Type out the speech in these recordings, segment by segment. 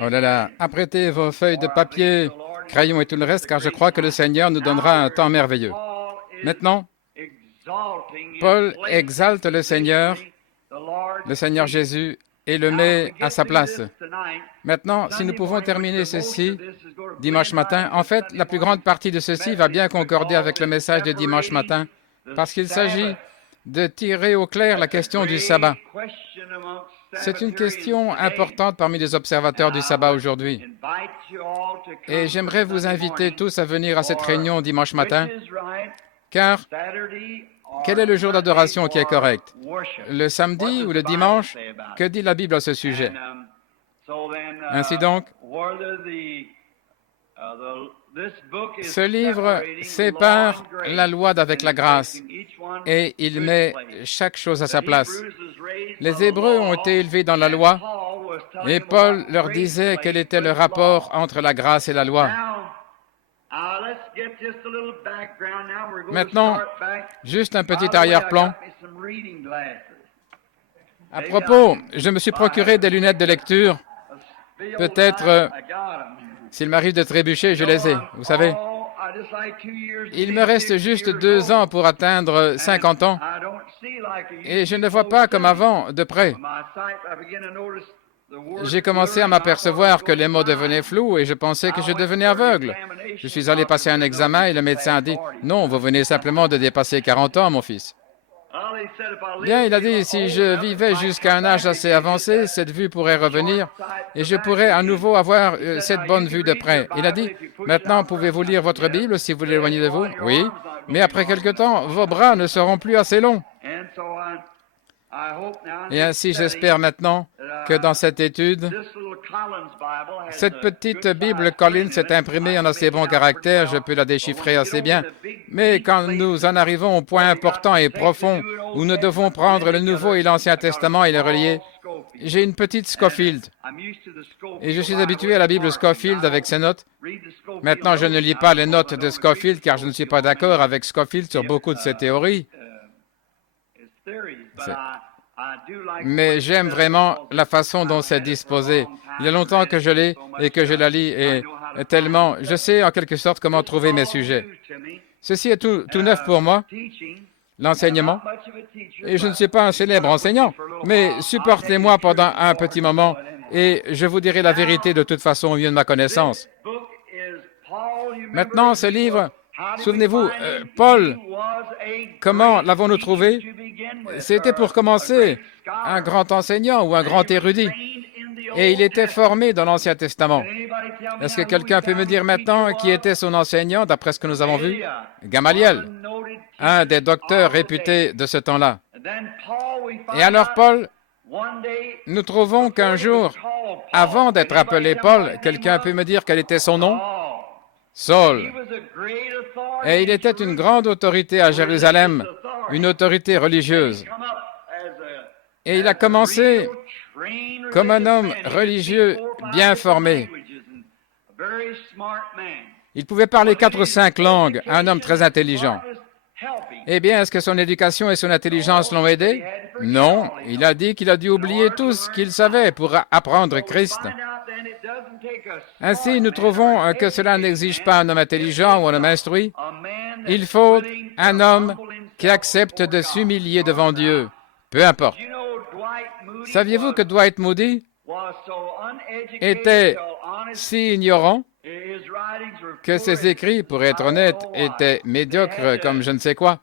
Oh là là, apprêtez vos feuilles de papier, crayons et tout le reste, car je crois que le Seigneur nous donnera un temps merveilleux. Maintenant, Paul exalte le Seigneur Jésus, et le met à sa place. Maintenant, si nous pouvons terminer ceci dimanche matin, en fait, la plus grande partie de ceci va bien concorder avec le message de dimanche matin, parce qu'il s'agit de tirer au clair la question du sabbat. C'est une question importante parmi les observateurs du sabbat aujourd'hui. Et j'aimerais vous inviter tous à venir à cette réunion dimanche matin, car quel est le jour d'adoration qui est correct? Le samedi ou le dimanche? Que dit la Bible à ce sujet? Ainsi donc, ce livre sépare la loi d'avec la grâce et il met chaque chose à sa place. Les Hébreux ont été élevés dans la loi et Paul leur disait quel était le rapport entre la grâce et la loi. Maintenant, juste un petit arrière-plan. À propos, je me suis procuré des lunettes de lecture. Peut-être, s'il m'arrive de trébucher, je les ai, vous savez. Il me reste juste 2 ans pour atteindre 50 ans et je ne vois pas comme avant de près. J'ai commencé à m'apercevoir que les mots devenaient flous et je pensais que je devenais aveugle. Je suis allé passer un examen et le médecin a dit « Non, vous venez simplement de dépasser 40 ans, mon fils. » Bien, il a dit « Si je vivais jusqu'à un âge assez avancé, cette vue pourrait revenir et je pourrais à nouveau avoir cette bonne vue de près. » Il a dit « Maintenant, pouvez-vous lire votre Bible si vous l'éloignez de vous? » Oui, mais après quelque temps, vos bras ne seront plus assez longs. Et ainsi, j'espère maintenant que dans cette étude, cette petite Bible Collins est imprimée en assez bon caractère, je peux la déchiffrer assez bien. Mais quand nous en arrivons au point important et profond où nous devons prendre le Nouveau et l'Ancien Testament et les relier, j'ai une petite Scofield. Et je suis habitué à la Bible Scofield avec ses notes. Maintenant, je ne lis pas les notes de Scofield car je ne suis pas d'accord avec Scofield sur beaucoup de ses théories. Mais j'aime vraiment la façon dont c'est disposé. Il y a longtemps que je l'ai et que je la lis et tellement, je sais en quelque sorte comment trouver mes sujets. Ceci est tout neuf pour moi, l'enseignement. Et je ne suis pas un célèbre enseignant, mais supportez-moi pendant un petit moment et je vous dirai la vérité de toute façon au mieux de ma connaissance. Maintenant, ce livre, souvenez-vous, Paul, comment l'avons-nous trouvé? C'était pour commencer un grand enseignant ou un grand érudit. Et il était formé dans l'Ancien Testament. Est-ce que quelqu'un peut me dire maintenant qui était son enseignant d'après ce que nous avons vu? Gamaliel, un des docteurs réputés de ce temps-là. Et alors Paul, nous trouvons qu'un jour, avant d'être appelé Paul, quelqu'un peut me dire quel était son nom? Saul. Et il était une grande autorité à Jérusalem, une autorité religieuse. Et il a commencé comme un homme religieux bien formé. Il pouvait parler 4 ou 5 langues, un homme très intelligent. Eh bien, est-ce que son éducation et son intelligence l'ont aidé? Non, il a dit qu'il a dû oublier tout ce qu'il savait pour apprendre Christ. Ainsi, nous trouvons que cela n'exige pas un homme intelligent ou un homme instruit. Il faut un homme qui accepte de s'humilier devant Dieu, peu importe. Saviez-vous que Dwight Moody était si ignorant que ses écrits, pour être honnête, étaient médiocres comme je ne sais quoi?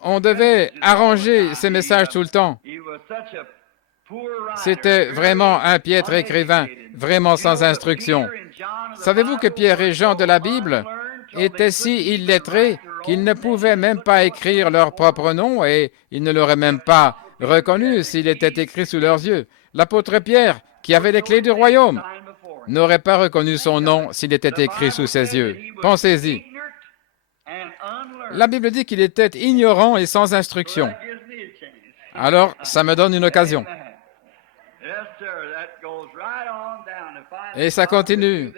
On devait arranger ses messages tout le temps. C'était vraiment un piètre écrivain, vraiment sans instruction. Savez-vous que Pierre et Jean de la Bible étaient si illettrés qu'ils ne pouvaient même pas écrire leur propre nom et ils ne l'auraient même pas reconnu s'il était écrit sous leurs yeux. L'apôtre Pierre, qui avait les clés du royaume, n'aurait pas reconnu son nom s'il était écrit sous ses yeux. Pensez-y. La Bible dit qu'il était ignorant et sans instruction. Alors, ça me donne une occasion. Et ça continue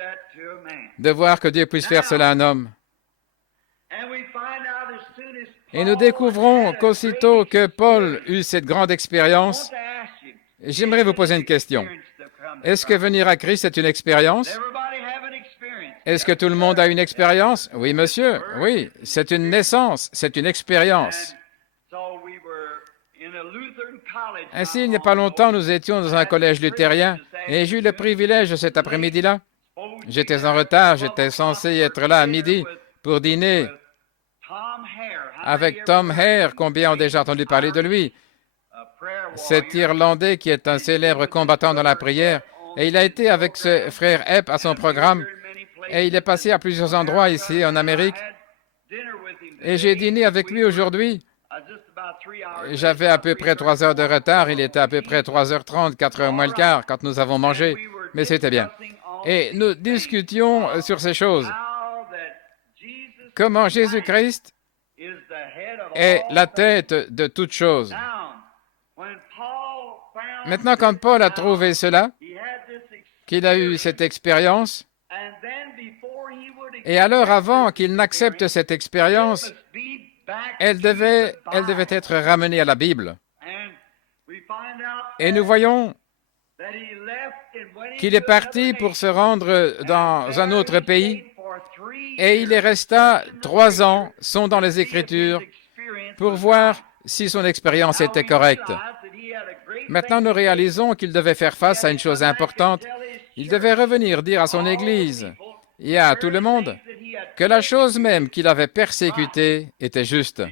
de voir que Dieu puisse faire cela à un homme. Et nous découvrons qu'aussitôt que Paul eut cette grande expérience, j'aimerais vous poser une question. Est-ce que venir à Christ est une expérience? Est-ce que tout le monde a une expérience? Oui, monsieur. Oui, c'est une naissance, c'est une expérience. Ainsi, il n'y a pas longtemps, nous étions dans un collège luthérien et j'ai eu le privilège cet après-midi-là. J'étais en retard, j'étais censé être là à midi pour dîner avec Tom Hare. Combien ont déjà entendu parler de lui? Cet Irlandais qui est un célèbre combattant dans la prière. Et il a été avec ce frère Epp à son programme. Et il est passé à plusieurs endroits ici en Amérique. Et j'ai dîné avec lui aujourd'hui. J'avais à peu près 3 heures de retard. Il était à peu près 3h30, 4h moins le quart quand nous avons mangé. Mais c'était bien. Et nous discutions sur ces choses. Comment Jésus-Christ est la tête de toutes choses. Maintenant, quand Paul a trouvé cela, qu'il a eu cette expérience, et alors avant qu'il n'accepte cette expérience, elle devait être ramenée à la Bible. Et nous voyons qu'il est parti pour se rendre dans un autre pays, et il y resta 3 ans, sont dans les Écritures, pour voir si son expérience était correcte. Maintenant, nous réalisons qu'il devait faire face à une chose importante. Il devait revenir dire à son Église et à tout le monde que la chose même qu'il avait persécutée était juste.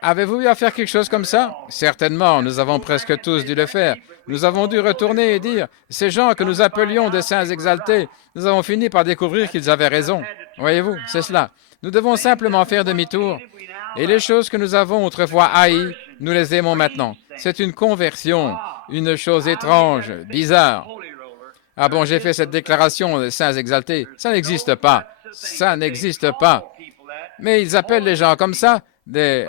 Avez-vous eu à faire quelque chose comme ça? Certainement, nous avons presque tous dû le faire. Nous avons dû retourner et dire, ces gens que nous appelions des saints exaltés, nous avons fini par découvrir qu'ils avaient raison. Voyez-vous, c'est cela. Nous devons simplement faire demi-tour. Et les choses que nous avons autrefois haïes, nous les aimons maintenant. C'est une conversion, une chose étrange, bizarre. Ah bon, j'ai fait cette déclaration des saints exaltés. Ça n'existe pas. Ça n'existe pas. Mais ils appellent les gens comme ça, les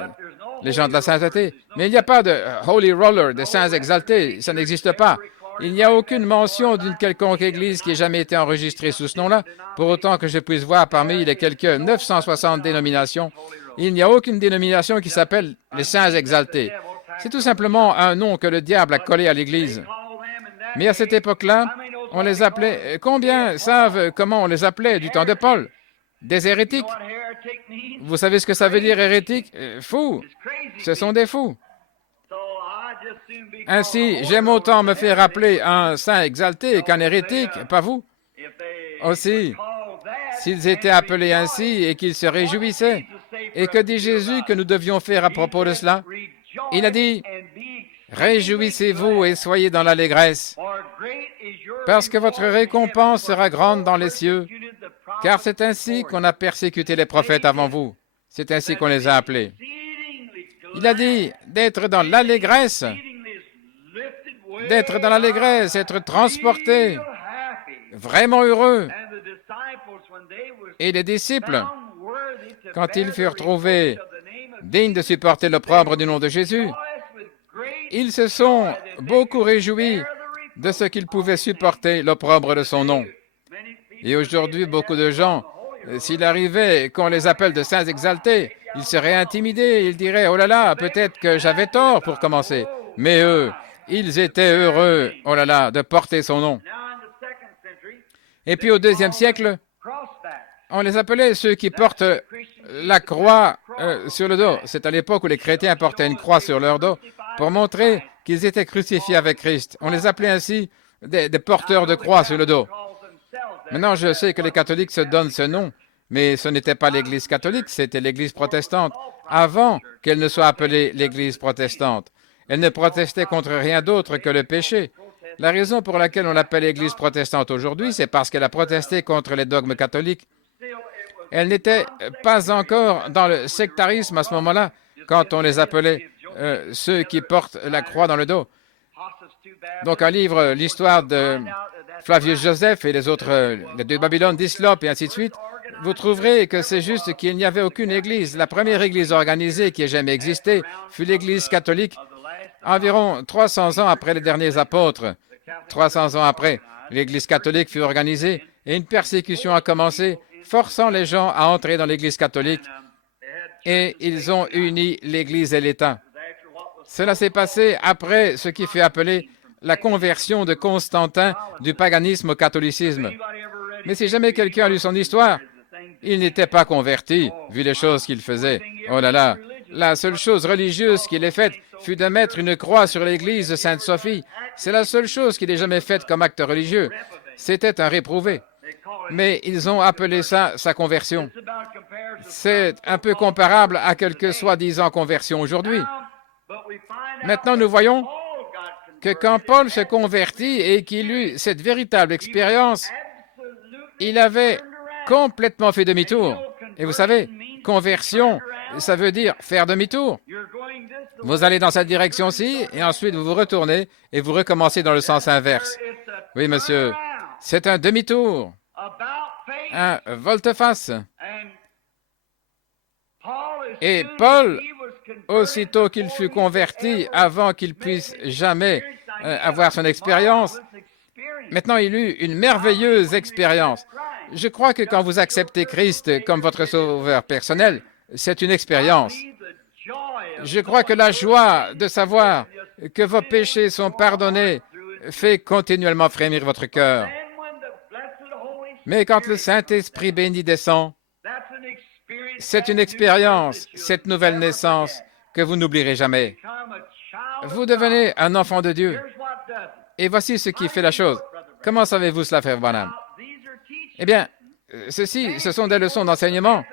gens de la sainteté. Mais il n'y a pas de holy roller, des saints exaltés. Ça n'existe pas. Il n'y a aucune mention d'une quelconque église qui ait jamais été enregistrée sous ce nom-là. Pour autant que je puisse voir parmi les quelques 960 dénominations, il n'y a aucune dénomination qui s'appelle les saints exaltés. C'est tout simplement un nom que le diable a collé à l'Église. Mais à cette époque-là, on les appelait... Combien savent comment on les appelait du temps de Paul? Des hérétiques. Vous savez ce que ça veut dire, hérétique? Fous. Ce sont des fous. Ainsi, j'aime autant me faire appeler un saint exalté qu'un hérétique, pas vous? Aussi, s'ils étaient appelés ainsi et qu'ils se réjouissaient, et que dit Jésus que nous devions faire à propos de cela? Il a dit, « Réjouissez-vous et soyez dans l'allégresse, parce que votre récompense sera grande dans les cieux, car c'est ainsi qu'on a persécuté les prophètes avant vous. C'est ainsi qu'on les a appelés. » Il a dit d'être dans l'allégresse, être transporté, vraiment heureux. Et les disciples, quand ils furent trouvés dignes de supporter l'opprobre du nom de Jésus, ils se sont beaucoup réjouis de ce qu'ils pouvaient supporter l'opprobre de son nom. Et aujourd'hui, beaucoup de gens, s'il arrivait qu'on les appelle de saints exaltés, ils seraient intimidés, ils diraient « Oh là là, peut-être que j'avais tort pour commencer. » Mais eux, ils étaient heureux, oh là là, de porter son nom. Et puis au IIe siècle, on les appelait ceux qui portent la croix sur le dos. C'est à l'époque où les chrétiens portaient une croix sur leur dos pour montrer qu'ils étaient crucifiés avec Christ. On les appelait ainsi des porteurs de croix sur le dos. Maintenant, je sais que les catholiques se donnent ce nom, mais ce n'était pas l'Église catholique, c'était l'Église protestante, avant qu'elle ne soit appelée l'Église protestante. Elle ne protestait contre rien d'autre que le péché. La raison pour laquelle on l'appelle l'Église protestante aujourd'hui, c'est parce qu'elle a protesté contre les dogmes catholiques. Elle n'était pas encore dans le sectarisme à ce moment-là, quand on les appelait ceux qui portent la croix dans le dos. Donc un livre, l'histoire de Flavius Joseph et les autres, les deux Babylone, d'Islope et ainsi de suite, vous trouverez que c'est juste qu'il n'y avait aucune église. La première église organisée qui ait jamais existé fut l'église catholique, environ 300 ans après les derniers apôtres. 300 ans après, l'église catholique fut organisée et une persécution a commencé, forçant les gens à entrer dans l'église catholique. et ils ont uni l'Église et l'État. Cela s'est passé après ce qui fut appelé la conversion de Constantin du paganisme au catholicisme. Mais si jamais quelqu'un a lu son histoire, il n'était pas converti, vu les choses qu'il faisait. Oh là là, la seule chose religieuse qu'il ait faite fut de mettre une croix sur l'église de Sainte-Sophie. C'est la seule chose qu'il ait jamais faite comme acte religieux. C'était un réprouvé. Mais ils ont appelé ça sa conversion. C'est un peu comparable à quelque soi-disant conversion aujourd'hui. Maintenant, nous voyons que quand Paul se convertit et qu'il eut cette véritable expérience, il avait complètement fait demi-tour. Et vous savez, conversion, ça veut dire faire demi-tour. Vous allez dans cette direction-ci et ensuite vous vous retournez et vous recommencez dans le sens inverse. Oui, monsieur, c'est un demi-tour, un volte-face. Et Paul, aussitôt qu'il fut converti, avant qu'il puisse jamais avoir son expérience, maintenant il eut une merveilleuse expérience. Je crois que quand vous acceptez Christ comme votre sauveur personnel, c'est une expérience. Je crois que la joie de savoir que vos péchés sont pardonnés fait continuellement frémir votre cœur. Mais quand le Saint-Esprit béni descend, c'est une expérience, cette nouvelle naissance, que vous n'oublierez jamais. Vous devenez un enfant de Dieu. Et voici ce qui fait la chose. Comment savez-vous cela, frère Branham? Eh bien, ce sont des leçons d'enseignement.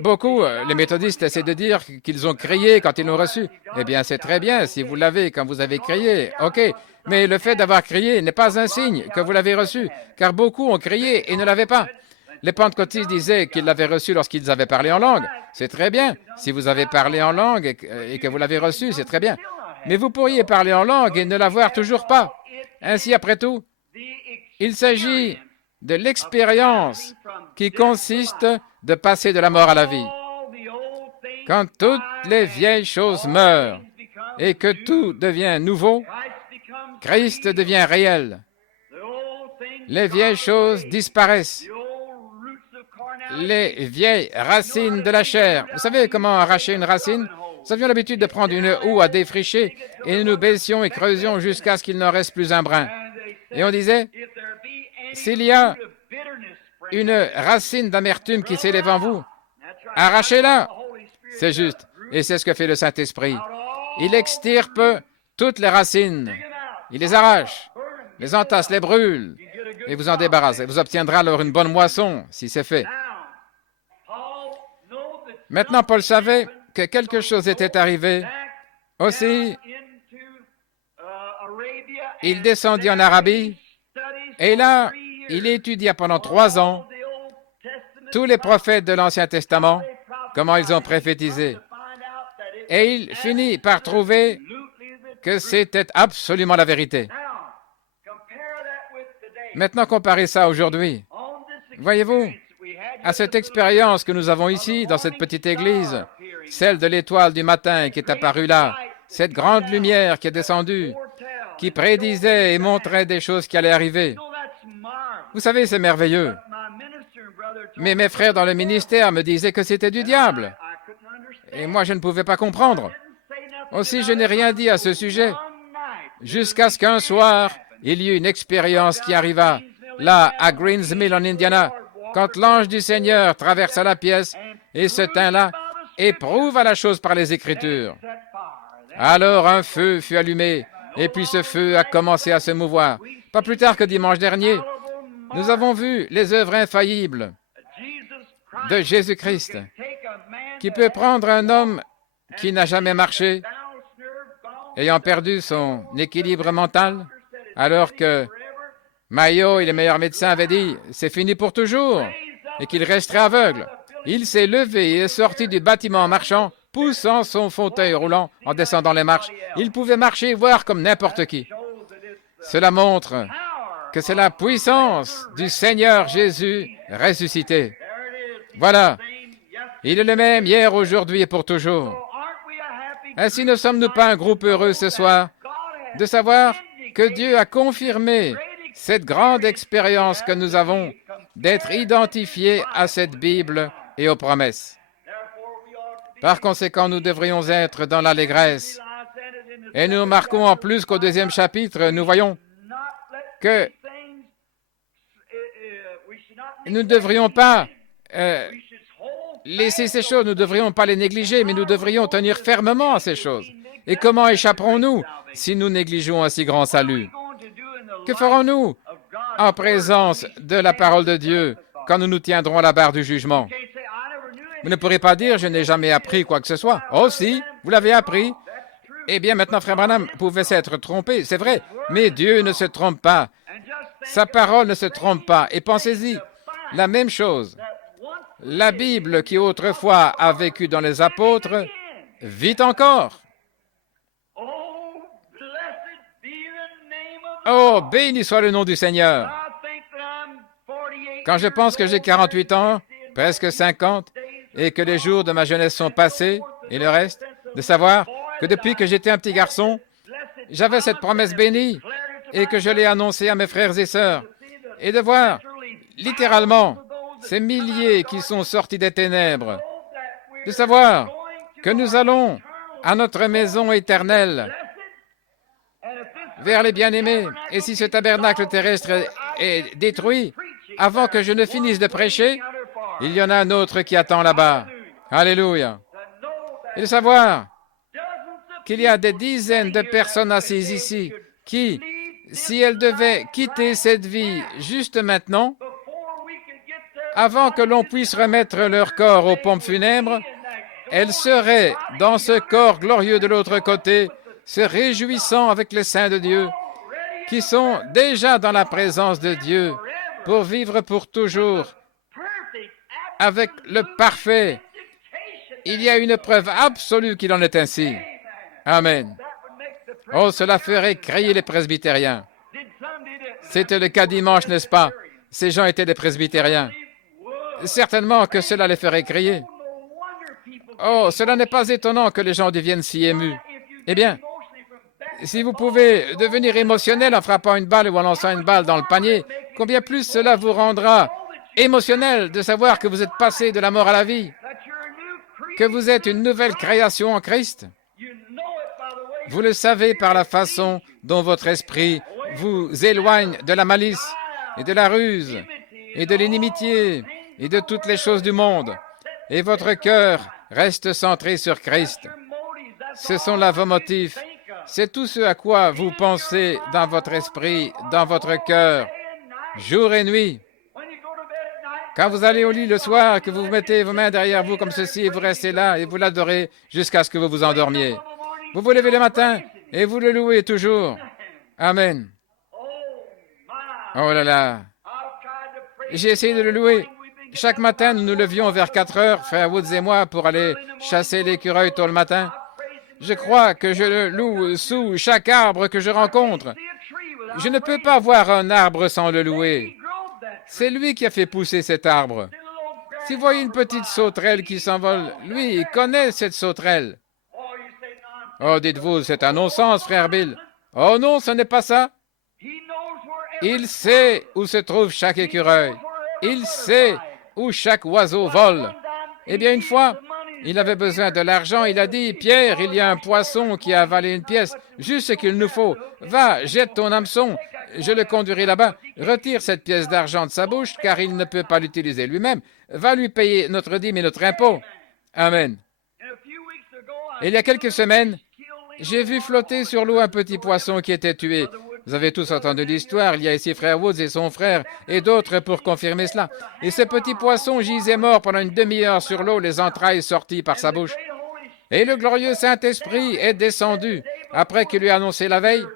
Beaucoup, les méthodistes essaient de dire qu'ils ont crié quand ils l'ont reçu. Eh bien, c'est très bien si vous l'avez quand vous avez crié. OK, mais le fait d'avoir crié n'est pas un signe que vous l'avez reçu, car beaucoup ont crié et ne l'avaient pas. Les pentecôtistes disaient qu'ils l'avaient reçu lorsqu'ils avaient parlé en langue. C'est très bien. Si vous avez parlé en langue et que vous l'avez reçu, c'est très bien. Mais vous pourriez parler en langue et ne l'avoir toujours pas. Ainsi, après tout, il s'agit de l'expérience qui consiste de passer de la mort à la vie. Quand toutes les vieilles choses meurent et que tout devient nouveau, Christ devient réel. Les vieilles choses disparaissent. Les vieilles racines de la chair. Vous savez comment arracher une racine? Nous avions l'habitude de prendre une houe à défricher et nous baissions et creusions jusqu'à ce qu'il n'en reste plus un brin. Et on disait, s'il y a une racine d'amertume qui s'élève en vous, arrachez-la. C'est juste. Et c'est ce que fait le Saint-Esprit. Il extirpe toutes les racines. Il les arrache, les entasse, les brûle, et vous en débarrasse. Et vous obtiendrez alors une bonne moisson, si c'est fait. Maintenant, Paul savait que quelque chose était arrivé. Aussi, il descendit en Arabie, et là, il étudia pendant 3 ans tous les prophètes de l'Ancien Testament, comment ils ont prophétisé. Et il finit par trouver que c'était absolument la vérité. Maintenant, comparez ça aujourd'hui. Voyez-vous, à cette expérience que nous avons ici, dans cette petite église, celle de l'étoile du matin qui est apparue là, cette grande lumière qui est descendue, qui prédisait et montrait des choses qui allaient arriver. Vous savez, c'est merveilleux. Mais mes frères dans le ministère me disaient que c'était du diable. Et moi, je ne pouvais pas comprendre. Aussi, je n'ai rien dit à ce sujet, jusqu'à ce qu'un soir, il y eut une expérience qui arriva, là, à Greens Mill, en Indiana, quand l'ange du Seigneur traversa la pièce et se tint là et prouva la chose par les Écritures. Alors un feu fut allumé, et puis ce feu a commencé à se mouvoir. Pas plus tard que dimanche dernier, nous avons vu les œuvres infaillibles de Jésus-Christ, qui peut prendre un homme qui n'a jamais marché, ayant perdu son équilibre mental, alors que Mayo et les meilleurs médecins avaient dit « c'est fini pour toujours » et qu'il resterait aveugle. Il s'est levé et est sorti du bâtiment en marchant, poussant son fauteuil roulant en descendant les marches. Il pouvait marcher et voir comme n'importe qui. Cela montre que c'est la puissance du Seigneur Jésus ressuscité. Voilà, il est le même hier, aujourd'hui et pour toujours. Ainsi ne sommes-nous pas un groupe heureux ce soir de savoir que Dieu a confirmé cette grande expérience que nous avons d'être identifiés à cette Bible et aux promesses. Par conséquent, nous devrions être dans l'allégresse. Et nous remarquons en plus qu'au 2e chapitre, nous voyons que nous ne devrions pas laisser ces choses, nous ne devrions pas les négliger, mais nous devrions tenir fermement à ces choses. Et comment échapperons-nous si nous négligeons un si grand salut? Que ferons-nous en présence de la parole de Dieu quand nous nous tiendrons à la barre du jugement? Vous ne pourrez pas dire « je n'ai jamais appris quoi que ce soit ». Oh si, vous l'avez appris. Eh bien maintenant, frère Branham pouvait s'être trompé, c'est vrai, mais Dieu ne se trompe pas. Sa parole ne se trompe pas. Et pensez-y, la même chose. La Bible qui autrefois a vécu dans les apôtres vit encore. Oh, béni soit le nom du Seigneur. Quand je pense que j'ai 48 ans, presque 50, et que les jours de ma jeunesse sont passés, et le reste, de savoir que depuis que j'étais un petit garçon, j'avais cette promesse bénie, et que je l'ai annoncée à mes frères et sœurs, et de voir, littéralement, ces milliers qui sont sortis des ténèbres, de savoir que nous allons à notre maison éternelle, vers les bien-aimés. Et si ce tabernacle terrestre est détruit, avant que je ne finisse de prêcher, il y en a un autre qui attend là-bas. Alléluia. Et de savoir qu'il y a des dizaines de personnes assises ici qui, si elles devaient quitter cette vie juste maintenant, avant que l'on puisse remettre leur corps aux pompes funèbres, elles seraient dans ce corps glorieux de l'autre côté, se réjouissant avec les saints de Dieu, qui sont déjà dans la présence de Dieu pour vivre pour toujours avec le parfait. Il y a une preuve absolue qu'il en est ainsi. Amen. Oh, cela ferait crier les presbytériens. C'était le cas dimanche, n'est-ce pas? Ces gens étaient des presbytériens. Certainement que cela les ferait crier. Oh, cela n'est pas étonnant que les gens deviennent si émus. Eh bien, si vous pouvez devenir émotionnel en frappant une balle ou en lançant une balle dans le panier, combien plus cela vous rendra émotionnel de savoir que vous êtes passé de la mort à la vie, que vous êtes une nouvelle création en Christ. Vous le savez par la façon dont votre esprit vous éloigne de la malice et de la ruse et de l'inimitié et de toutes les choses du monde. Et votre cœur reste centré sur Christ. Ce sont là vos motifs. C'est tout ce à quoi vous pensez dans votre esprit, dans votre cœur, jour et nuit. Quand vous allez au lit le soir, que vous mettez vos mains derrière vous comme ceci et vous restez là et vous l'adorez jusqu'à ce que vous vous endormiez. Vous vous levez le matin et vous le louez toujours. Amen. Oh là là. J'ai essayé de le louer. Chaque matin, nous nous levions vers 4 heures, frère Woods et moi, pour aller chasser l'écureuil tôt le matin. Je crois que je le loue sous chaque arbre que je rencontre. Je ne peux pas voir un arbre sans le louer. C'est lui qui a fait pousser cet arbre. Si vous voyez une petite sauterelle qui s'envole, lui, il connaît cette sauterelle. Oh, dites-vous, c'est un non-sens, frère Bill. Oh non, ce n'est pas ça. Il sait où se trouve chaque écureuil. Il sait où chaque oiseau vole. Eh bien, une fois, il avait besoin de l'argent. Il a dit, « Pierre, il y a un poisson qui a avalé une pièce. Juste ce qu'il nous faut. Va, jette ton hameçon. Je le conduirai là-bas. Retire cette pièce d'argent de sa bouche, car il ne peut pas l'utiliser lui-même. Va lui payer notre dîme et notre impôt. » Amen. Et il y a quelques semaines, j'ai vu flotter sur l'eau un petit poisson qui était tué. Vous avez tous entendu l'histoire. Il y a ici frère Woods et son frère et d'autres pour confirmer cela. Et ce petit poisson gisait mort pendant une demi-heure sur l'eau, les entrailles sorties par sa bouche. Et le glorieux Saint-Esprit est descendu après qu'il lui a annoncé la veille.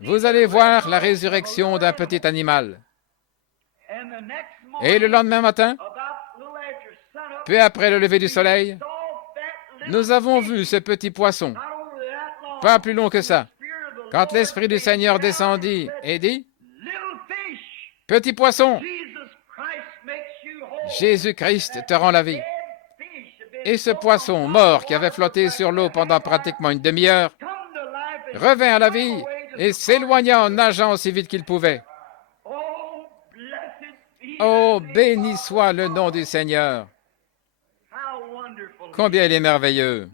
Vous allez voir la résurrection d'un petit animal. Et le lendemain matin, peu après le lever du soleil, nous avons vu ce petit poisson, pas plus long que ça, quand l'Esprit du Seigneur descendit et dit, « Petit poisson, Jésus-Christ te rend la vie. » Et ce poisson mort qui avait flotté sur l'eau pendant pratiquement une demi-heure revint à la vie et s'éloigna en nageant aussi vite qu'il pouvait. Oh, béni soit le nom du Seigneur! Combien il est merveilleux!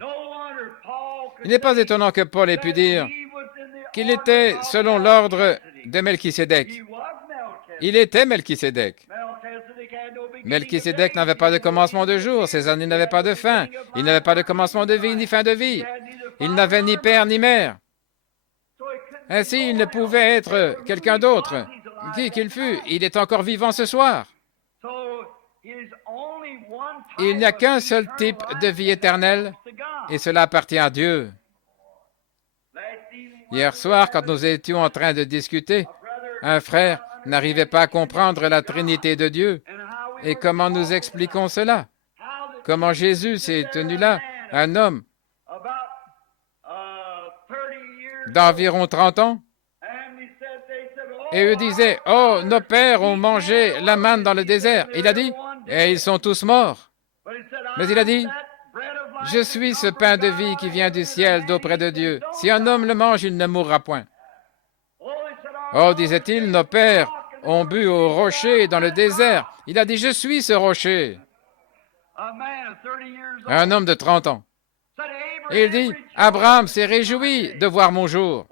Il n'est pas étonnant que Paul ait pu dire qu'il était selon l'ordre de Melchisédek. Il était Melchisédek. Melchisédek n'avait pas de commencement de jour, ses années n'avaient pas de fin. Il n'avait pas de commencement de vie ni fin de vie. Il n'avait ni père ni mère. Ainsi, il ne pouvait être quelqu'un d'autre. Qui qu'il fût, il est encore vivant ce soir. Il n'y a qu'un seul type de vie éternelle, et cela appartient à Dieu. Hier soir, quand nous étions en train de discuter, un frère n'arrivait pas à comprendre la Trinité de Dieu. Et comment nous expliquons cela? Comment Jésus s'est tenu là, un homme d'environ 30 ans, et eux disaient, « Oh, nos pères ont mangé la manne dans le désert. » Il a dit, « Et ils sont tous morts. » Mais il a dit, « Je suis ce pain de vie qui vient du ciel d'auprès de Dieu. Si un homme le mange, il ne mourra point. » Oh, disait-il, nos pères ont bu au rocher dans le désert. Il a dit, « Je suis ce rocher. » Un homme de 30 ans. Et il dit, « Abraham s'est réjoui de voir mon jour. »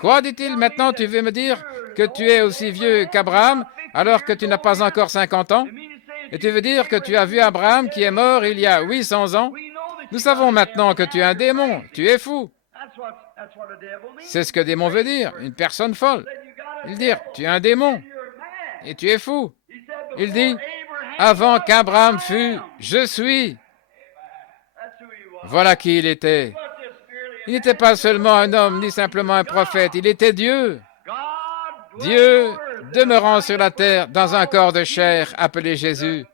Quoi, dit-il, maintenant tu veux me dire que tu es aussi vieux qu'Abraham alors que tu n'as pas encore 50 ans? Et tu veux dire que tu as vu Abraham qui est mort il y a 800 ans? Nous savons maintenant que tu es un démon, tu es fou. C'est ce que démon veut dire, une personne folle. Il dit, tu es un démon et tu es fou. Il dit, avant qu'Abraham fût, je suis. Voilà qui il était. Il n'était pas seulement un homme, ni simplement un prophète, il était Dieu. Dieu demeurant sur la terre dans un corps de chair appelé Jésus,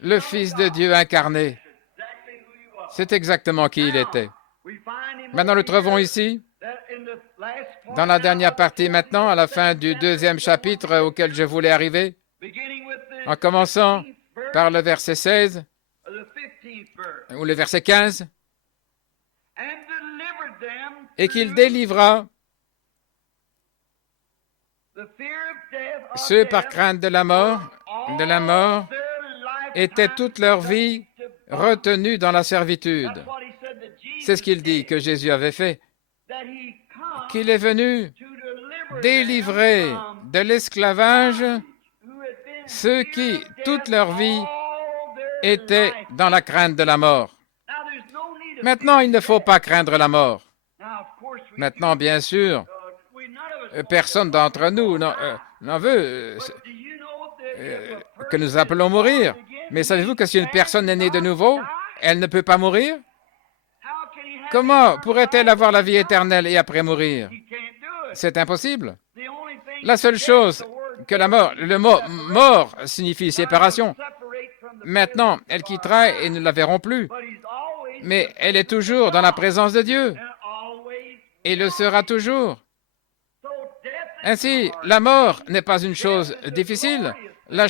le Fils de Dieu incarné. C'est exactement qui il était. Maintenant, nous trouvons ici, dans la dernière partie maintenant, à la fin du 2e chapitre auquel je voulais arriver, en commençant par le verset 16, ou le verset 15, et qu'il délivra ceux par crainte de la mort, étaient toute leur vie retenus dans la servitude. C'est ce qu'il dit que Jésus avait fait, qu'il est venu délivrer de l'esclavage ceux qui, toute leur vie, étaient dans la crainte de la mort. Maintenant, il ne faut pas craindre la mort. Maintenant, bien sûr, personne d'entre nous n'en veut que nous appelons mourir. Mais savez-vous que si une personne est née de nouveau, elle ne peut pas mourir? Comment pourrait-elle avoir la vie éternelle et après mourir? C'est impossible. La seule chose que la mort, le mot « mort » signifie séparation. Maintenant, elle quittera et nous ne la verrons plus. Mais elle est toujours dans la présence de Dieu. Et le sera toujours. Ainsi, la mort n'est pas une chose difficile. La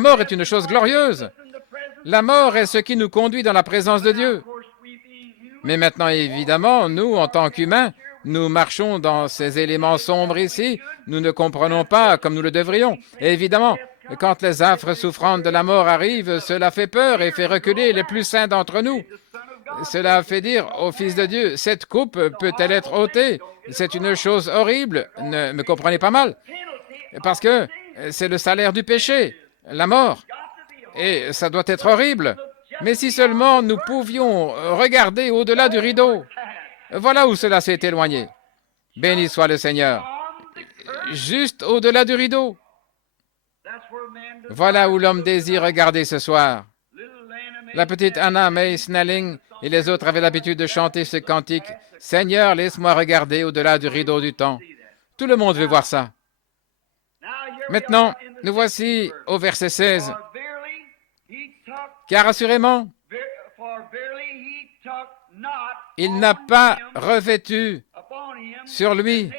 mort est une chose glorieuse. La mort est ce qui nous conduit dans la présence de Dieu. Mais maintenant, évidemment, nous, en tant qu'humains, nous marchons dans ces éléments sombres ici. Nous ne comprenons pas comme nous le devrions. Et évidemment, quand les affres souffrantes de la mort arrivent, cela fait peur et fait reculer les plus saints d'entre nous. Cela fait dire au Fils de Dieu, cette coupe peut-elle être ôtée? C'est une chose horrible, ne me comprenez pas mal, parce que c'est le salaire du péché, la mort, et ça doit être horrible. Mais si seulement nous pouvions regarder au-delà du rideau, voilà où cela s'est éloigné. Béni soit le Seigneur. Juste au-delà du rideau. Voilà où l'homme désire regarder ce soir. La petite Anna May Snelling et les autres avaient l'habitude de chanter ce cantique. « Seigneur, laisse-moi regarder au-delà du rideau du temps. » Tout le monde veut voir ça. Maintenant, nous voici au verset 16. « Car assurément, il n'a pas revêtu sur lui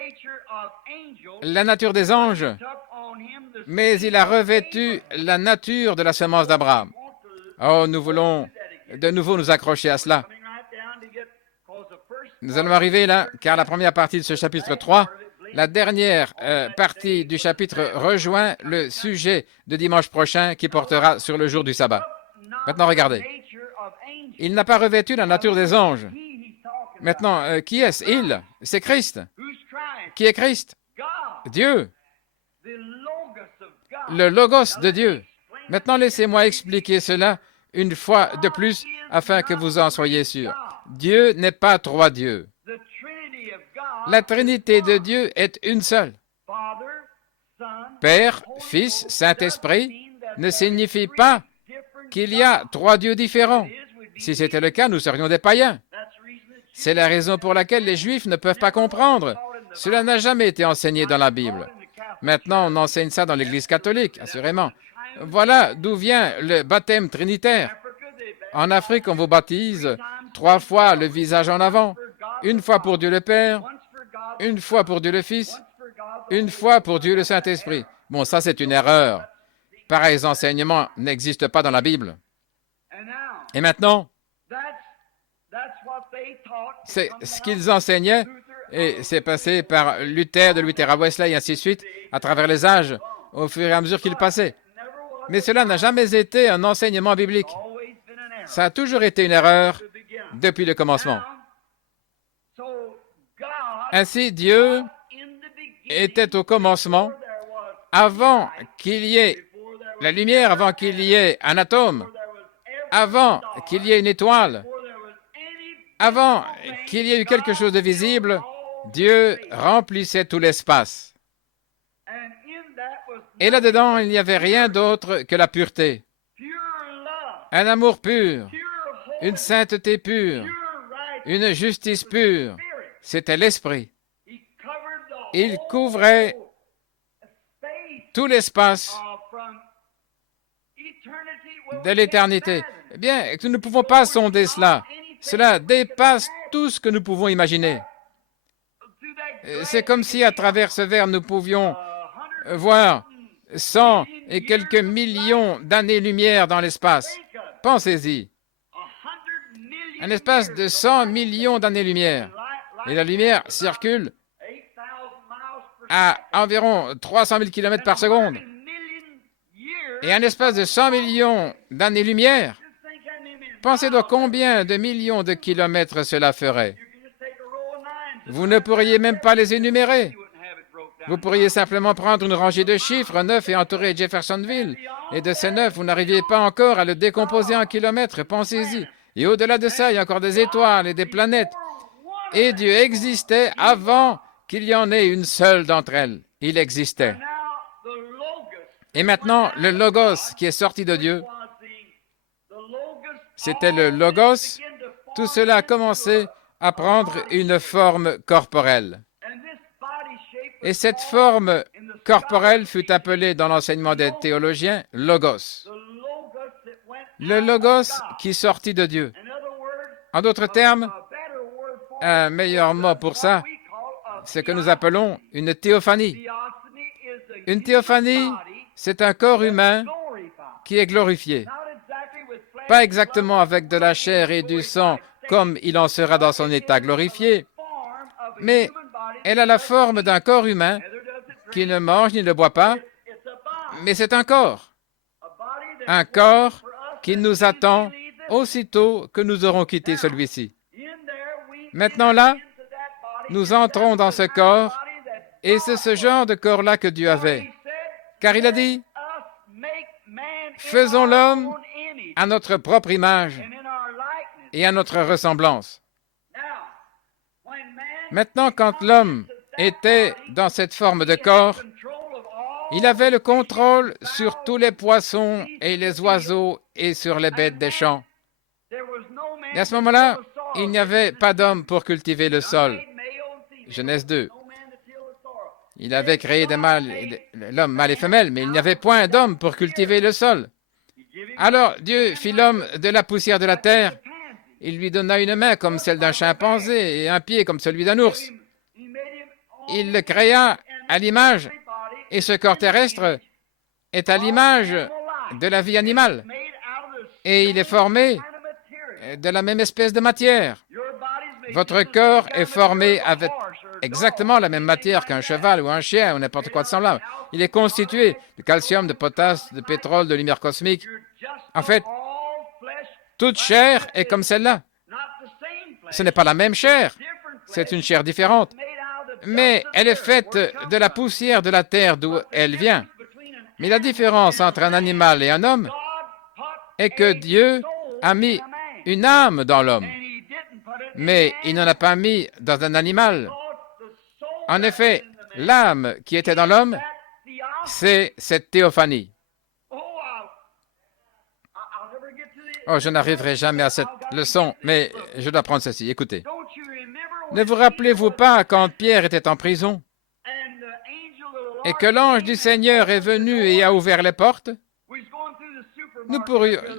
la nature des anges, mais il a revêtu la nature de la semence d'Abraham. » Oh, nous voulons de nouveau nous accrocher à cela. Nous allons arriver là, car la première partie de ce chapitre 3, la dernière partie du chapitre rejoint le sujet de dimanche prochain qui portera sur le jour du sabbat. Maintenant, regardez. Il n'a pas revêtu la nature des anges. Maintenant, qui est-ce? Il. C'est Christ. Qui est Christ? Dieu. Le Logos de Dieu. Maintenant, laissez-moi expliquer cela une fois de plus afin que vous en soyez sûrs. Dieu n'est pas trois dieux. La Trinité de Dieu est une seule. Père, Fils, Saint-Esprit ne signifie pas qu'il y a trois dieux différents. Si c'était le cas, nous serions des païens. C'est la raison pour laquelle les Juifs ne peuvent pas comprendre. Cela n'a jamais été enseigné dans la Bible. Maintenant, on enseigne ça dans l'Église catholique, assurément. Voilà d'où vient le baptême trinitaire. En Afrique, on vous baptise 3 fois le visage en avant, une fois pour Dieu le Père, une fois pour Dieu le Fils, une fois pour Dieu le Saint-Esprit. Bon, ça, c'est une erreur. Pareils enseignements n'existent pas dans la Bible. Et maintenant, c'est ce qu'ils enseignaient, et c'est passé par Luther, de Luther à Wesley, et ainsi de suite, à travers les âges, au fur et à mesure qu'ils passaient. Mais cela n'a jamais été un enseignement biblique. Ça a toujours été une erreur depuis le commencement. Ainsi, Dieu était au commencement, avant qu'il y ait la lumière, avant qu'il y ait un atome, avant qu'il y ait une étoile, avant qu'il y ait eu quelque chose de visible, Dieu remplissait tout l'espace. Et là-dedans, il n'y avait rien d'autre que la pureté, un amour pur, une sainteté pure, une justice pure. C'était l'Esprit. Il couvrait tout l'espace de l'éternité. Eh bien, nous ne pouvons pas sonder cela. Cela dépasse tout ce que nous pouvons imaginer. C'est comme si à travers ce verre, nous pouvions voir 100 et quelques millions d'années-lumière dans l'espace. Pensez-y. Un espace de 100 millions d'années-lumière. Et la lumière circule à environ 300 000 km par seconde. Et un espace de 100 millions d'années-lumière, pensez donc combien de millions de kilomètres cela ferait. Vous ne pourriez même pas les énumérer. Vous pourriez simplement prendre une rangée de chiffres 9 et entourer Jeffersonville. Et de ces 9, vous n'arriviez pas encore à le décomposer en kilomètres. Pensez-y. Et au-delà de ça, il y a encore des étoiles et des planètes. Et Dieu existait avant qu'il y en ait une seule d'entre elles. Il existait. Et maintenant, le Logos qui est sorti de Dieu, c'était le Logos. Tout cela a commencé à prendre une forme corporelle. Et cette forme corporelle fut appelée dans l'enseignement des théologiens Logos. Le Logos qui sortit de Dieu. En d'autres termes, un meilleur mot pour ça, c'est ce que nous appelons une théophanie. Une théophanie, c'est un corps humain qui est glorifié. Pas exactement avec de la chair et du sang, comme il en sera dans son état glorifié, mais elle a la forme d'un corps humain qui ne mange ni ne boit pas, mais c'est un corps qui nous attend aussitôt que nous aurons quitté celui-ci. Maintenant là, nous entrons dans ce corps, et c'est ce genre de corps-là que Dieu avait. Car il a dit, « Faisons l'homme à notre propre image et à notre ressemblance. » Maintenant, quand l'homme était dans cette forme de corps, il avait le contrôle sur tous les poissons et les oiseaux et sur les bêtes des champs. Et à ce moment-là, il n'y avait pas d'homme pour cultiver le sol. Genèse 2. Il avait créé l'homme mâle et femelle, mais il n'y avait point d'homme pour cultiver le sol. Alors Dieu fit l'homme de la poussière de la terre. Il lui donna une main comme celle d'un chimpanzé et un pied comme celui d'un ours. Il le créa à l'image, et ce corps terrestre est à l'image de la vie animale. Et il est formé de la même espèce de matière. Votre corps est formé avec exactement la même matière qu'un cheval ou un chien ou n'importe quoi de semblable. Il est constitué de calcium, de potasse, de pétrole, de lumière cosmique. En fait, Toute chair est comme celle-là. Ce n'est pas la même chair, c'est une chair différente, mais elle est faite de la poussière de la terre d'où elle vient. Mais la différence entre un animal et un homme est que Dieu a mis une âme dans l'homme, mais il n'en a pas mis dans un animal. En effet, l'âme qui était dans l'homme, c'est cette théophanie. Oh, je n'arriverai jamais à cette leçon, mais je dois prendre ceci. Écoutez. Ne vous rappelez-vous pas quand Pierre était en prison et que l'ange du Seigneur est venu et a ouvert les portes?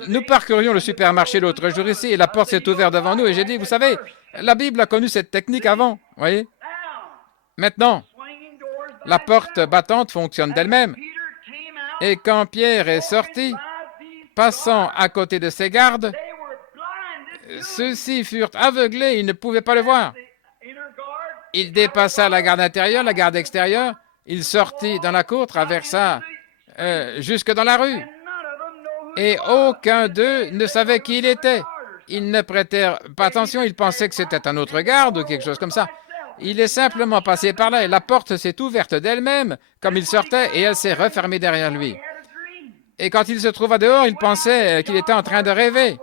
Nous parcourions le supermarché l'autre jour ici et la porte s'est ouverte devant nous et j'ai dit, vous savez, la Bible a connu cette technique avant, voyez? Maintenant, la porte battante fonctionne d'elle-même. Et quand Pierre est sorti, passant à côté de ses gardes, ceux-ci furent aveuglés, ils ne pouvaient pas le voir. Il dépassa la garde intérieure, la garde extérieure, il sortit dans la cour, traversa jusque dans la rue. Et aucun d'eux ne savait qui il était. Ils ne prêtèrent pas attention, ils pensaient que c'était un autre garde ou quelque chose comme ça. Il est simplement passé par là et la porte s'est ouverte d'elle-même comme il sortait et elle s'est refermée derrière lui. Et quand il se trouva dehors, il pensait qu'il était en train de rêver.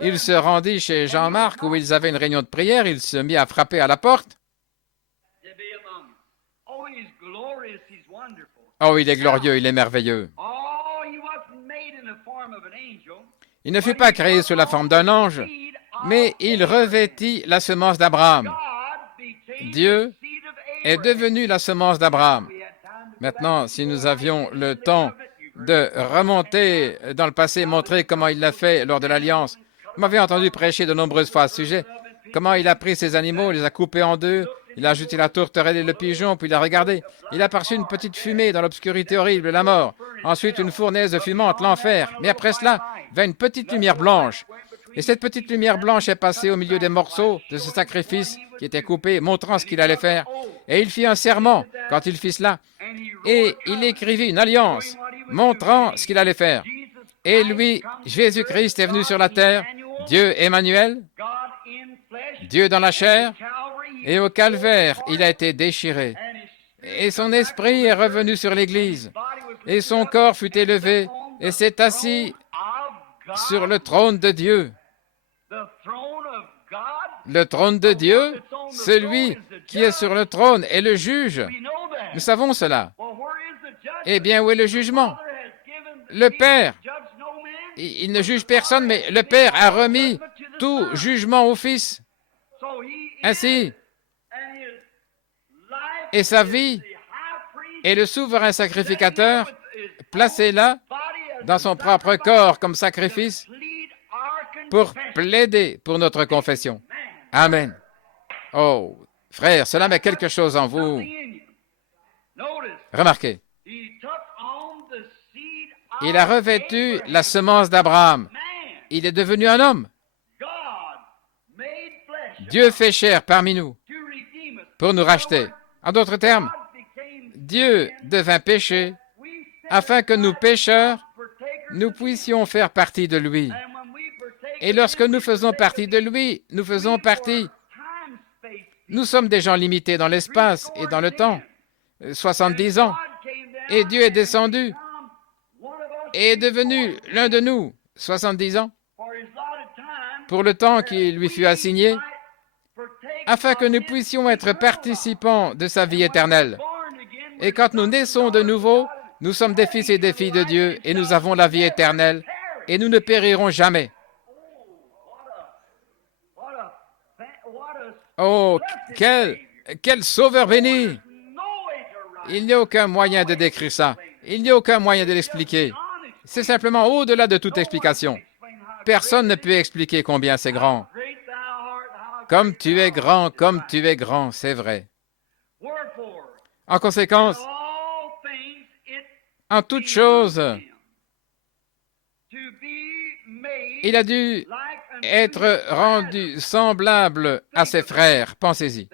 Il se rendit chez Jean-Marc où ils avaient une réunion de prière, il se mit à frapper à la porte. Oh, il est glorieux, il est merveilleux. Il ne fut pas créé sous la forme d'un ange, mais il revêtit la semence d'Abraham. Dieu est devenu la semence d'Abraham. Maintenant, si nous avions le temps de remonter dans le passé et montrer comment il l'a fait lors de l'Alliance, vous m'avez entendu prêcher de nombreuses fois à ce sujet, comment il a pris ses animaux, il les a coupés en deux, il a ajouté la tourterelle et le pigeon, puis il a regardé. Il a aperçu une petite fumée dans l'obscurité horrible, la mort. Ensuite, une fournaise fumante, l'enfer. Mais après cela, vint une petite lumière blanche. Et cette petite lumière blanche est passée au milieu des morceaux de ce sacrifice qui était coupé, montrant ce qu'il allait faire. Et il fit un serment quand il fit cela. Et il écrivit une alliance, montrant ce qu'il allait faire. Et lui, Jésus-Christ, est venu sur la terre, Dieu Emmanuel, Dieu dans la chair, et au calvaire, il a été déchiré. Et son esprit est revenu sur l'Église. Et son corps fut élevé et s'est assis sur le trône de Dieu. Le trône de Dieu, celui qui est sur le trône est le juge. Nous savons cela. Eh bien, où est le jugement? Le Père, il ne juge personne, mais le Père a remis tout jugement au Fils. Ainsi, et sa vie est le souverain sacrificateur placé là, dans son propre corps comme sacrifice, pour plaider pour notre confession. Amen. Oh, frère, cela met quelque chose en vous. Remarquez, il a revêtu la semence d'Abraham. Il est devenu un homme. Dieu fait chair parmi nous pour nous racheter. En d'autres termes, Dieu devint péché afin que nous pécheurs, nous puissions faire partie de lui. Et lorsque nous faisons partie de lui, nous faisons partie. Nous sommes des gens limités dans l'espace et dans le temps, 70 ans. Et Dieu est descendu et est devenu l'un de nous, 70 ans, pour le temps qui lui fut assigné, afin que nous puissions être participants de sa vie éternelle. Et quand nous naissons de nouveau, nous sommes des fils et des filles de Dieu, et nous avons la vie éternelle, et nous ne périrons jamais. Oh, quel sauveur béni! Il n'y a aucun moyen de décrire ça. Il n'y a aucun moyen de l'expliquer. C'est simplement au-delà de toute explication. Personne ne peut expliquer combien c'est grand. Comme tu es grand, c'est vrai. En conséquence, en toute chose, il a dû être rendu semblable à ses frères, pensez-y,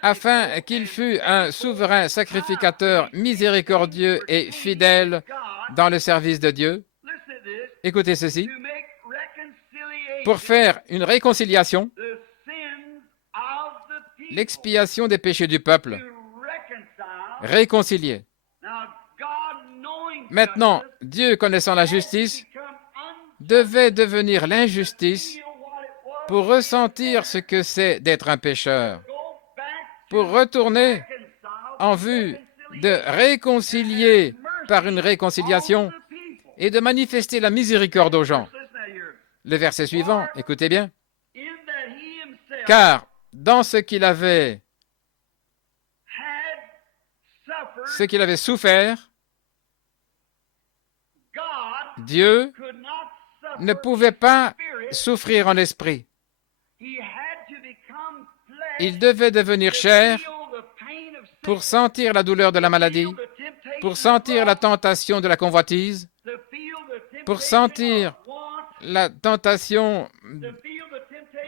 afin qu'il fût un souverain sacrificateur miséricordieux et fidèle dans le service de Dieu. Écoutez ceci. Pour faire une réconciliation, l'expiation des péchés du peuple, réconcilier. Maintenant, Dieu, connaissant la justice, devait devenir l'injustice pour ressentir ce que c'est d'être un pécheur, pour retourner en vue de réconcilier par une réconciliation et de manifester la miséricorde aux gens. Le verset suivant, écoutez bien. Car dans ce qu'il avait souffert, Dieu ne pouvait pas souffrir en esprit. Il devait devenir chair pour sentir la douleur de la maladie, pour sentir la tentation de la convoitise, pour sentir la tentation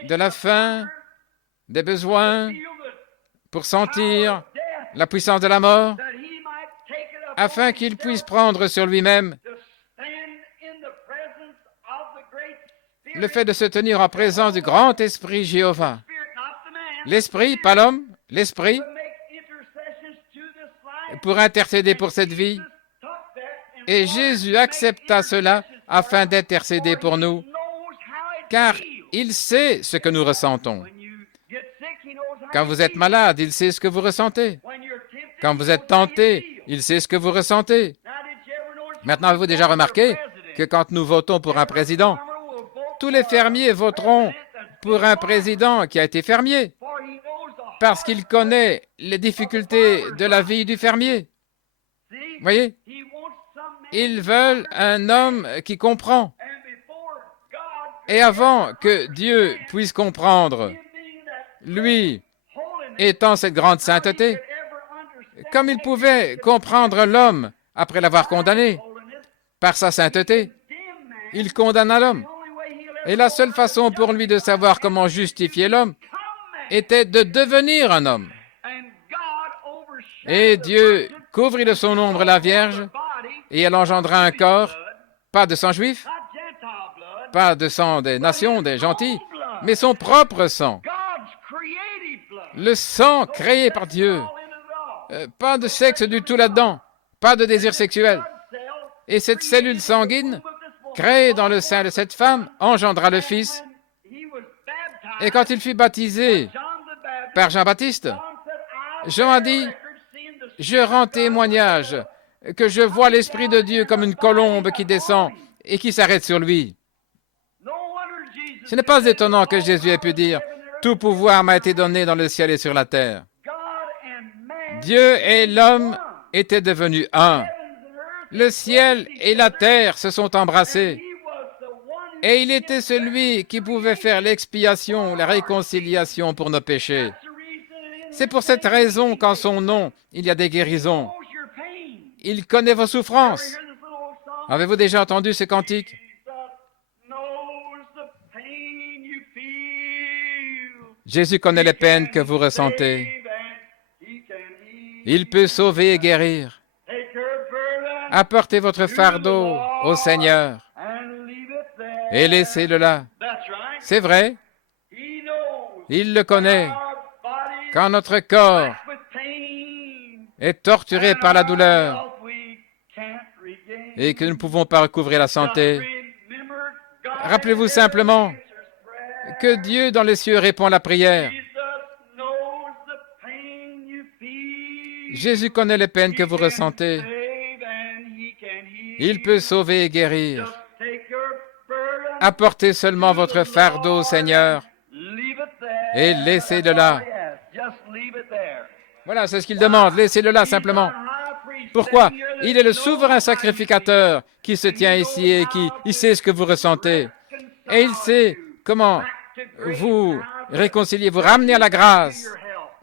de la faim, des besoins, pour sentir la puissance de la mort, afin qu'il puisse prendre sur lui-même le fait de se tenir en présence du grand Esprit Jéhovah. L'Esprit, pas l'homme, l'Esprit, pour intercéder pour cette vie. Et Jésus accepta cela afin d'intercéder pour nous, car il sait ce que nous ressentons. Quand vous êtes malade, il sait ce que vous ressentez. Quand vous êtes tenté, il sait ce que vous ressentez. Maintenant, avez-vous déjà remarqué que quand nous votons pour un président, tous les fermiers voteront pour un président qui a été fermier, parce qu'il connaît les difficultés de la vie du fermier. Voyez, ils veulent un homme qui comprend. Et avant que Dieu puisse comprendre, lui étant cette grande sainteté, comme il pouvait comprendre l'homme après l'avoir condamné par sa sainteté, il condamna l'homme. Et la seule façon pour lui de savoir comment justifier l'homme était de devenir un homme. Et Dieu couvrit de son ombre la Vierge, et elle engendra un corps, pas de sang juif, pas de sang des nations, des gentils, mais son propre sang. Le sang créé par Dieu. Pas de sexe du tout là-dedans, pas de désir sexuel. Et cette cellule sanguine, créée dans le sein de cette femme, engendra le Fils. Et quand il fut baptisé par Jean-Baptiste, Jean a dit, « Je rends témoignage que je vois l'Esprit de Dieu comme une colombe qui descend et qui s'arrête sur lui. » Ce n'est pas étonnant que Jésus ait pu dire, « Tout pouvoir m'a été donné dans le ciel et sur la terre. » Dieu et l'homme étaient devenus un. Le ciel et la terre se sont embrassés. Et il était celui qui pouvait faire l'expiation, la réconciliation pour nos péchés. C'est pour cette raison qu'en son nom, il y a des guérisons. Il connaît vos souffrances. Avez-vous déjà entendu ce cantique? Jésus connaît les peines que vous ressentez. Il peut sauver et guérir. Apportez votre fardeau au Seigneur et laissez-le là. C'est vrai, il le connaît. Quand notre corps est torturé par la douleur et que nous ne pouvons pas recouvrer la santé, rappelez-vous simplement que Dieu dans les cieux répond à la prière. Jésus connaît les peines que vous ressentez. Il peut sauver et guérir. Apportez seulement votre fardeau au Seigneur et laissez-le là. Voilà, c'est ce qu'il demande. Laissez-le là simplement. Pourquoi? Il est le souverain sacrificateur qui se tient ici et il sait ce que vous ressentez. Et il sait comment vous réconcilier, vous ramener à la grâce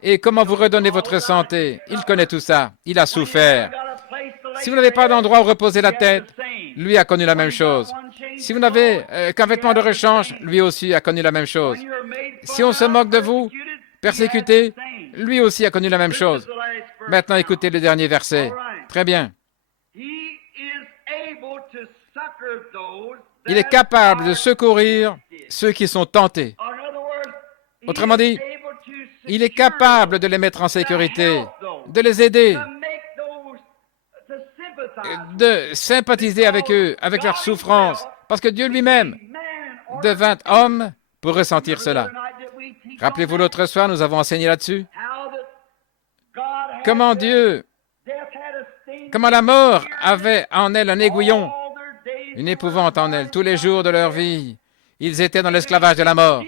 et comment vous redonner votre santé. Il connaît tout ça. Il a souffert. Si vous n'avez pas d'endroit où reposer la tête, lui a connu la même chose. Si vous n'avez qu'un vêtement de rechange, lui aussi a connu la même chose. Si on se moque de vous, persécuté, lui aussi a connu la même chose. Maintenant, écoutez le dernier verset. Très bien. Il est capable de secourir ceux qui sont tentés. Autrement dit, il est capable de les mettre en sécurité, de les aider, de sympathiser avec eux, avec leurs souffrances, parce que Dieu lui-même devint homme pour ressentir cela. Rappelez-vous, l'autre soir, nous avons enseigné là-dessus. Comment la mort avait en elle un aiguillon, une épouvante en elle, tous les jours de leur vie. Ils étaient dans l'esclavage de la mort.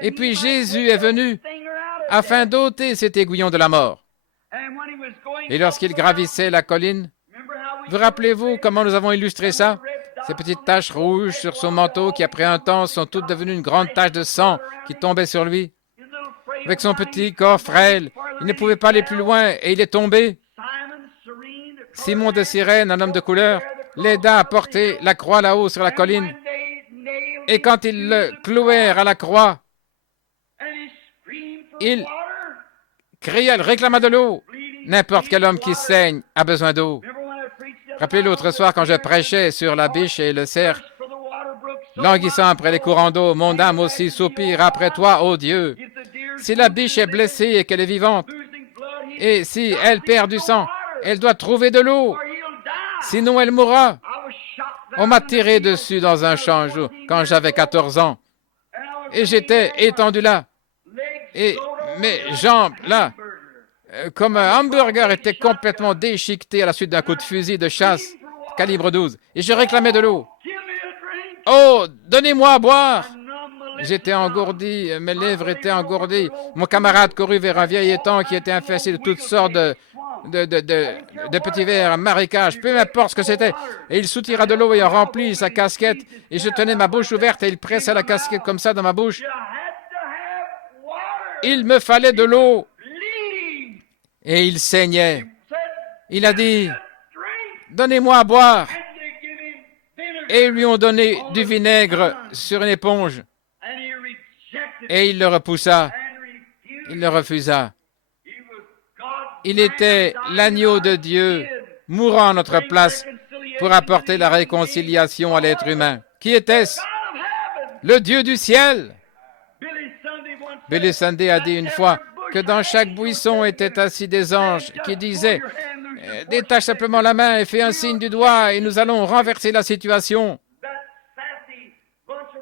Et puis Jésus est venu afin d'ôter cet aiguillon de la mort. Et lorsqu'il gravissait la colline, vous rappelez-vous comment nous avons illustré ça? Ces petites taches rouges sur son manteau qui, après un temps, sont toutes devenues une grande tache de sang qui tombait sur lui. Avec son petit corps frêle, il ne pouvait pas aller plus loin et il est tombé. Simon de Cyrène, un homme de couleur, l'aida à porter la croix là-haut sur la colline. Et quand ils le clouèrent à la croix, il cria, il réclama de l'eau. N'importe quel homme qui saigne a besoin d'eau. Rappelez l'autre soir quand je prêchais sur la biche et le cerf, languissant après les courants d'eau, mon âme aussi soupire après toi, ô Dieu. Si la biche est blessée et qu'elle est vivante, et si elle perd du sang, elle doit trouver de l'eau, sinon elle mourra. On m'a tiré dessus dans un champ quand j'avais 14 ans, et j'étais étendu là, et mes jambes là, comme un hamburger, étaient complètement déchiquetées à la suite d'un coup de fusil de chasse calibre 12, et je réclamais de l'eau. Oh, donnez-moi à boire! J'étais engourdi, mes lèvres étaient engourdies. Mon camarade courut vers un vieil étang qui était infesté de toutes sortes de petits vers, marécages, peu importe ce que c'était. Et il soutira de l'eau et en remplit sa casquette. Et je tenais ma bouche ouverte et il pressait la casquette comme ça dans ma bouche. Il me fallait de l'eau. Et il saignait. Il a dit, donnez-moi à boire. Et ils lui ont donné du vinaigre sur une éponge. Et il le repoussa. Il le refusa. Il était l'agneau de Dieu, mourant à notre place pour apporter la réconciliation à l'être humain. Qui était-ce? Le Dieu du ciel. Billy Sunday a dit une fois que dans chaque buisson étaient assis des anges qui disaient « Détache simplement la main et fais un signe du doigt et nous allons renverser la situation. »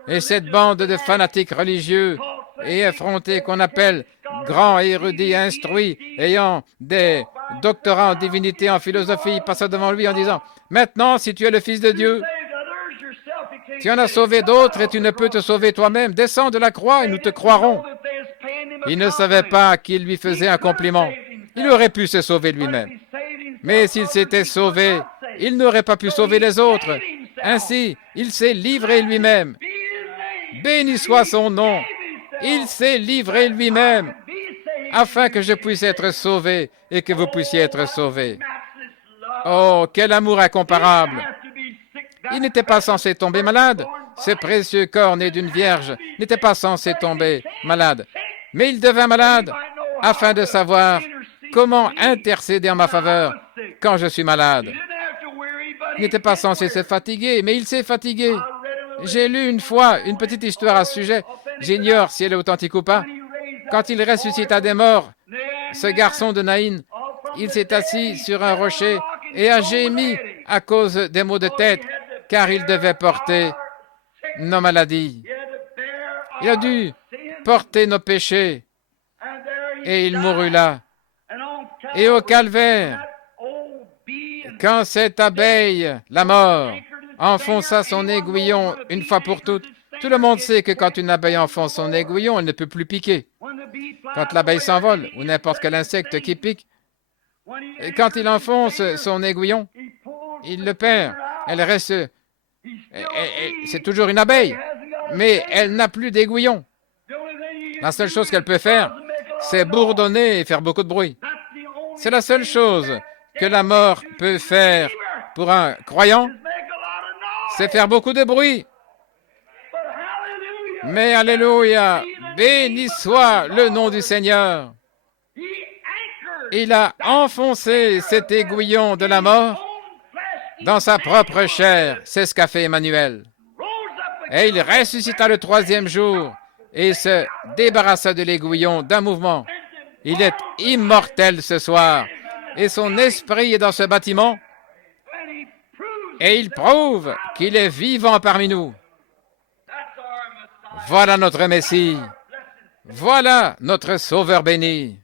Et cette bande de fanatiques religieux et effrontés qu'on appelle grands et érudits instruits, ayant des doctorats en divinité, en philosophie, passa devant lui en disant « Maintenant, si tu es le Fils de Dieu, tu en as sauvé d'autres et tu ne peux te sauver toi-même. Descends de la croix et nous te croirons. » Il ne savait pas qu'il lui faisait un compliment. Il aurait pu se sauver lui-même. Mais s'il s'était sauvé, il n'aurait pas pu sauver les autres. Ainsi, il s'est livré lui-même. Béni soit son nom. Il s'est livré lui-même afin que je puisse être sauvé et que vous puissiez être sauvés. Oh, quel amour incomparable! Il n'était pas censé tomber malade. Ce précieux corps né d'une vierge n'était pas censé tomber malade. Mais il devint malade afin de savoir comment intercéder en ma faveur quand je suis malade. Il n'était pas censé se fatiguer, mais il s'est fatigué. J'ai lu une fois une petite histoire à ce sujet. J'ignore si elle est authentique ou pas. Quand il ressuscita des morts, ce garçon de Naïn, il s'est assis sur un rocher et a gémi à cause des maux de tête, car il devait porter nos maladies. Il a dû porter nos péchés, et il mourut là. Et au calvaire, quand cette abeille, la mort, enfonça son aiguillon une fois pour toutes, tout le monde sait que quand une abeille enfonce son aiguillon, elle ne peut plus piquer. Quand l'abeille s'envole, ou n'importe quel insecte qui pique, et quand il enfonce son aiguillon, il le perd. Elle reste... c'est toujours une abeille, mais elle n'a plus d'aiguillon. La seule chose qu'elle peut faire, c'est bourdonner et faire beaucoup de bruit. C'est la seule chose que la mort peut faire pour un croyant, c'est faire beaucoup de bruit. Mais alléluia, béni soit le nom du Seigneur. Il a enfoncé cet aiguillon de la mort dans sa propre chair. C'est ce qu'a fait Emmanuel. Et il ressuscita le troisième jour et se débarrassa de l'aiguillon d'un mouvement. Il est immortel ce soir et son esprit est dans ce bâtiment et il prouve qu'il est vivant parmi nous. Voilà notre Messie. Voilà notre Sauveur béni.